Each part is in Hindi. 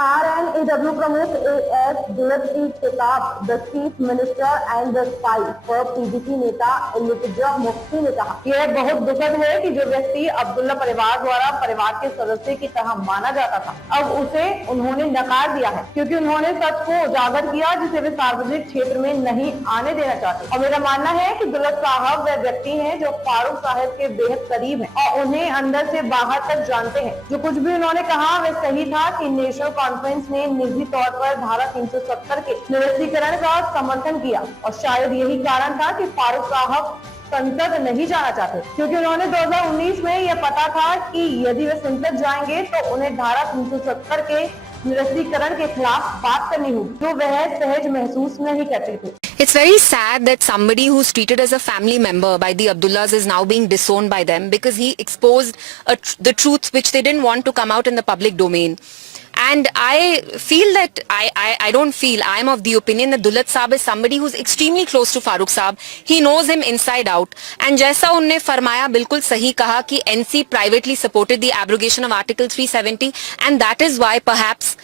RNAW प्रमुख AS Dullatji Kitab, the Chief Minister and the spy for PDP नेता इलियास मुफ्ती ने कहा, यह बहुत दुखद है कि जो व्यक्ति अब्दुल्ला परिवार द्वारा परिवार के सदस्य की तरह माना जाता था, अब उसे उन्होंने नकार दिया है क्योंकि उन्होंने सच को उजागर किया जिसे वे सार्वजनिक क्षेत्र में नहीं आने देना चाहते। और मेरा मानना है कि दुल्लत साहब वह व्यक्ति हैं जो फारूक साहब के बेहद करीब हैं और उन्हें अंदर से बाहर तक जानते हैं। जो कुछ भी उन्होंने कहा वह सही था कि नेशनल कॉन्फ्रेंस ने निजी तौर पर धारा 370 के निरस्तीकरण का समर्थन किया और शायद यही कारण था कि फारूक साहब संसद नहीं जाना चाहते, क्योंकि उन्होंने 2019 में यह पता था कि यदि वे संसद जाएंगे तो उन्हें धारा 370 के निरस्तीकरण के खिलाफ बात करनी होगी, जो वह सहज महसूस नहीं करते थे। It's very sad that somebody who's treated as a family member by the Abdullahs is now being disowned by them because he exposed the truths which they didn't want to come out in the public domain. And I feel that I'm of the opinion that Dullat Saab is somebody who's extremely close to Farooq Saab. He knows him inside out. And जैसा उन्होंने फरमाया बिल्कुल सही कहा कि NC privately supported the abrogation of Article 370, and that is why perhaps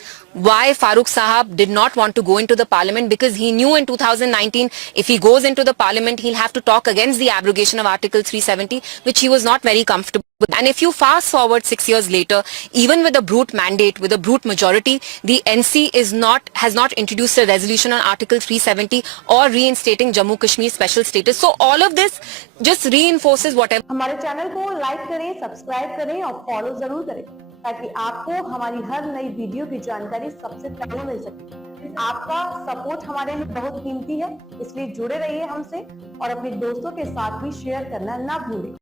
why Farooq Sahab did not want to go into the parliament, because he knew in 2019 if he goes into the parliament he'll have to talk against the abrogation of Article 370, which he was not very comfortable with. And if you fast forward 6 years later, even with a brute mandate, with a brute majority, the NC has not introduced a resolution on Article 370 or reinstating Jammu Kashmir special status. So all of this just reinforces whatever. हमारे चैनल को लाइक करें, सब्सक्राइब करें और फॉलो जरूर करें ताकि आपको हमारी हर नई वीडियो की जानकारी सबसे पहले मिल सके। आपका सपोर्ट हमारे लिए बहुत कीमती है, इसलिए जुड़े रहिए हमसे और अपने दोस्तों के साथ भी शेयर करना ना भूलें।